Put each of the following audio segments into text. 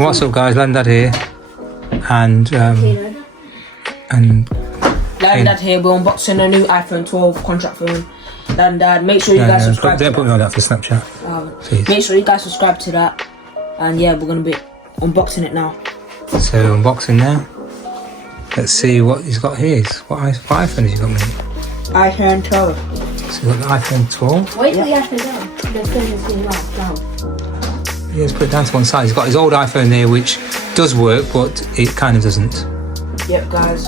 What's up, guys? Landad here, and Landad here. We're unboxing a new iPhone 12 contract phone. Landad, make sure you guys subscribe. Don't put me on that for Snapchat. Please. Make sure you guys subscribe to that. And yeah, we're gonna be unboxing it now. So unboxing now. Let's see what he's got here. What iPhone has he got, mate? iPhone 12. So he's got the iPhone 12. Wait till the iPhone down. The phone is going down. Yeah, let's put it down to one side. He's got his old iPhone there, which does work, but it kind of doesn't. Yep, guys.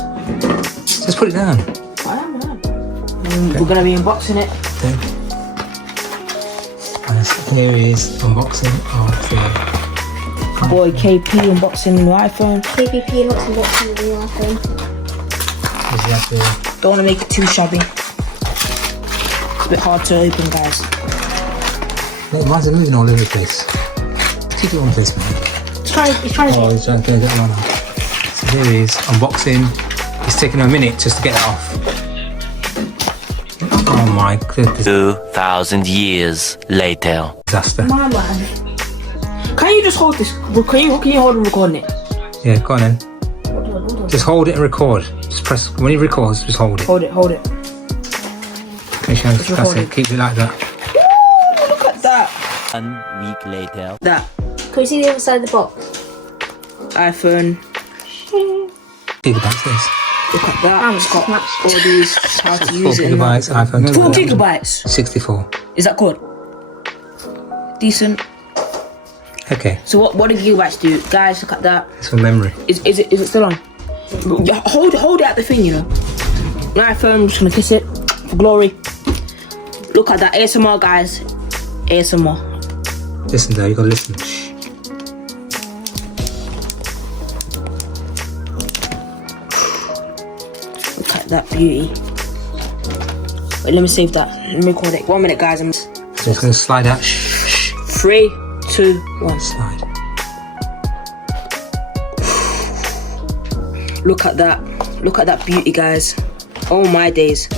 Just put it down. I am. Okay. We're gonna be unboxing it. Okay. And here is unboxing of the boy KP unboxing the iPhone. KPP looks unboxing the new iPhone. Don't want to make it too shabby. It's a bit hard to open, guys. Why is it moving all over the place? Keep it on place, man. He's trying He's trying to get it on. So here he is, unboxing. It's taking a minute just to get it off. Oh my goodness. 2,000 years later. Disaster. My man. Can you just hold this? Can you hold and record it? Yeah, go on then. Hold on. Just hold it and record. Just press, when he records, just hold it. Hold it. Okay, Shan, that's it. Keep it like that. Ooh, look at that. 1 week later. That Can we see the other side of the box? iPhone. Gigabytes this. Look at that. It's got all these, how to 4 use it. gigabytes, iPhone 4 12. gigabytes. 64. Is that good? Decent. Okay, So what do gigabytes do? Guys, look at that. it's for memory. Is it still on? Yeah, hold it at the thing, you know. My iPhone, I'm just gonna kiss it for glory. Look at that. ASMR, guys. ASMR. Listen though, you gotta listen. Shh. Look at that beauty. Wait, let me save that. Let me record it. 1 minute, guys. I'm So it's gonna slide out. Shh. 3, 2, 1. Slide. Look at that. Look at that beauty, guys. Oh my days.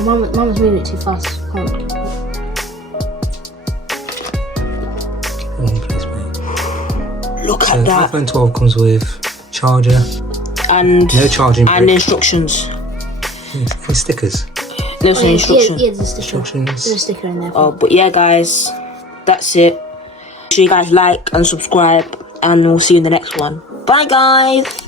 Mama's moving it too fast. Hold on. Wrong place, mate. Look So at that. iPhone 12 comes with charger, And no charging and brick, instructions. and stickers. There's some instructions. Yeah, there's a sticker. Instructions. There's a sticker in there. Oh, but yeah, guys, that's it. Make sure you guys like and subscribe, and we'll see you in the next one. Bye, guys.